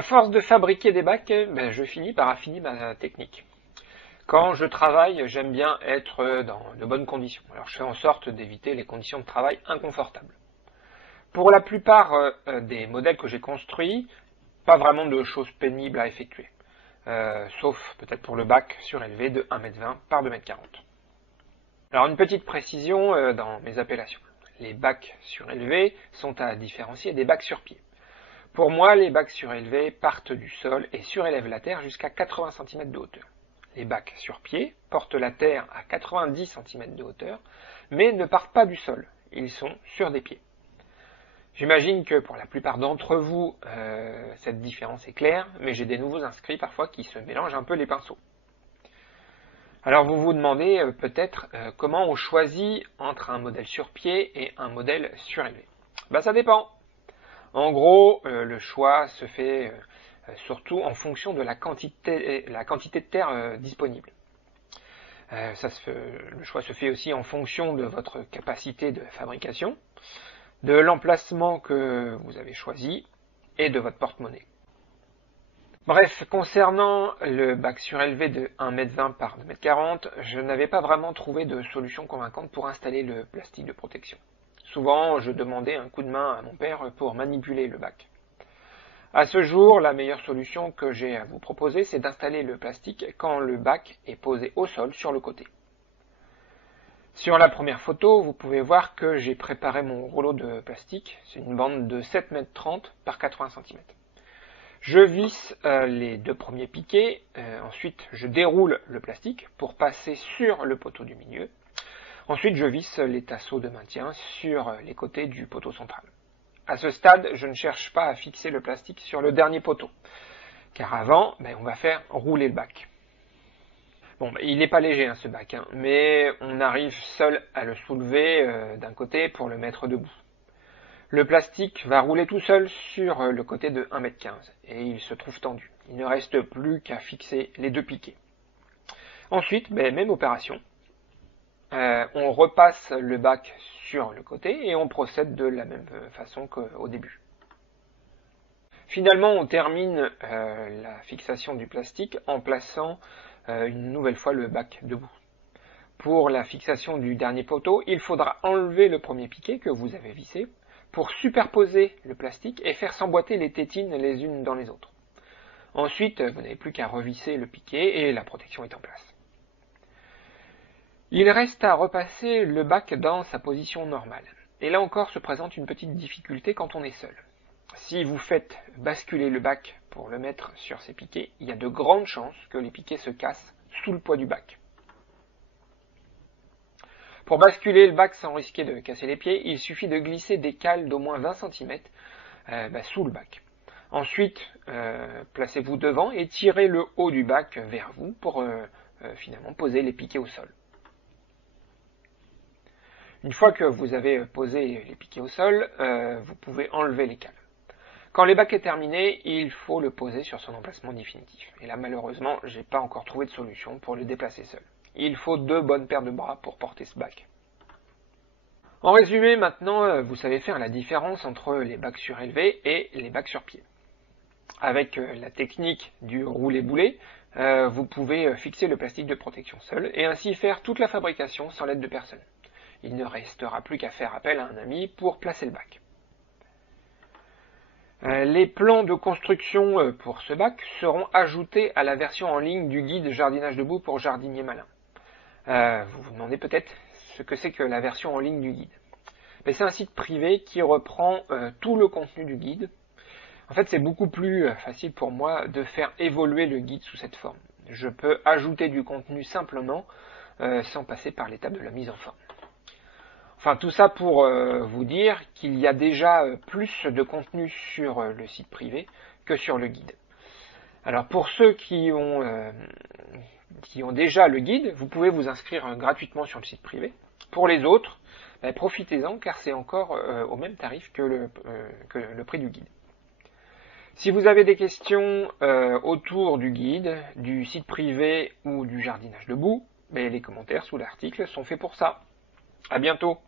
À force de fabriquer des bacs, je finis par affiner ma technique. Quand je travaille, j'aime bien être dans de bonnes conditions. Alors je fais en sorte d'éviter les conditions de travail inconfortables. Pour la plupart des modèles que j'ai construits, pas vraiment de choses pénibles à effectuer. Sauf peut-être pour le bac surélevé de 1,20 m par 2,40 m. Alors une petite précision dans mes appellations. Les bacs surélevés sont à différencier des bacs sur pied. Pour moi, les bacs surélevés partent du sol et surélèvent la terre jusqu'à 80 cm de hauteur. Les bacs sur pied portent la terre à 90 cm de hauteur, mais ne partent pas du sol. Ils sont sur des pieds. J'imagine que pour la plupart d'entre vous, cette différence est claire, mais j'ai des nouveaux inscrits parfois qui se mélangent un peu les pinceaux. Alors vous vous demandez peut-être comment on choisit entre un modèle sur pied et un modèle surélevé. Ça dépend. En gros, le choix se fait surtout en fonction de la quantité de terre disponible. Le choix se fait aussi en fonction de votre capacité de fabrication, de l'emplacement que vous avez choisi et de votre porte-monnaie. Bref, concernant le bac surélevé de 1,20 m par 2,40 m, je n'avais pas vraiment trouvé de solution convaincante pour installer le plastique de protection. Souvent, je demandais un coup de main à mon père pour manipuler le bac. À ce jour, la meilleure solution que j'ai à vous proposer, c'est d'installer le plastique quand le bac est posé au sol sur le côté. Sur la première photo, vous pouvez voir que j'ai préparé mon rouleau de plastique. C'est une bande de 7,30 m par 80 cm. Je visse les deux premiers piquets, ensuite je déroule le plastique pour passer sur le poteau du milieu. Ensuite, je visse les tasseaux de maintien sur les côtés du poteau central. À ce stade, je ne cherche pas à fixer le plastique sur le dernier poteau, car avant, on va faire rouler le bac. Il n'est pas léger ce bac, mais on arrive seul à le soulever d'un côté pour le mettre debout. Le plastique va rouler tout seul sur le côté de 1,15 m et il se trouve tendu. Il ne reste plus qu'à fixer les deux piquets. Ensuite, même opération. On repasse le bac sur le côté et on procède de la même façon qu'au début. Finalement, on termine la fixation du plastique en plaçant une nouvelle fois le bac debout. Pour la fixation du dernier poteau, il faudra enlever le premier piquet que vous avez vissé pour superposer le plastique et faire s'emboîter les tétines les unes dans les autres. Ensuite, vous n'avez plus qu'à revisser le piquet et la protection est en place. Il reste à repasser le bac dans sa position normale. Et là encore se présente une petite difficulté quand on est seul. Si vous faites basculer le bac pour le mettre sur ses piquets, il y a de grandes chances que les piquets se cassent sous le poids du bac. Pour basculer le bac sans risquer de casser les pieds, il suffit de glisser des cales d'au moins 20 cm sous le bac. Ensuite, placez-vous devant et tirez le haut du bac vers vous pour finalement poser les piquets au sol. Une fois que vous avez posé les piquets au sol, vous pouvez enlever les cales. Quand le bac est terminé, il faut le poser sur son emplacement définitif. Et là, malheureusement, j'ai pas encore trouvé de solution pour le déplacer seul. Il faut 2 bonnes paires de bras pour porter ce bac. En résumé, maintenant, vous savez faire la différence entre les bacs surélevés et les bacs sur pied. Avec la technique du roulé-boulé, vous pouvez fixer le plastique de protection seul et ainsi faire toute la fabrication sans l'aide de personne. Il ne restera plus qu'à faire appel à un ami pour placer le bac. Les plans de construction pour ce bac seront ajoutés à la version en ligne du guide Jardinage debout pour jardiniers malins. Vous vous demandez peut-être ce que c'est que la version en ligne du guide. C'est un site privé qui reprend tout le contenu du guide. En fait, c'est beaucoup plus facile pour moi de faire évoluer le guide sous cette forme. Je peux ajouter du contenu simplement sans passer par l'étape de la mise en forme. Enfin, tout ça pour vous dire qu'il y a déjà plus de contenu sur le site privé que sur le guide. Alors pour ceux qui ont déjà le guide, vous pouvez vous inscrire gratuitement sur le site privé. Pour les autres, profitez-en car c'est encore au même tarif que le prix du guide. Si vous avez des questions autour du guide, du site privé ou du jardinage debout, les commentaires sous l'article sont faits pour ça. À bientôt!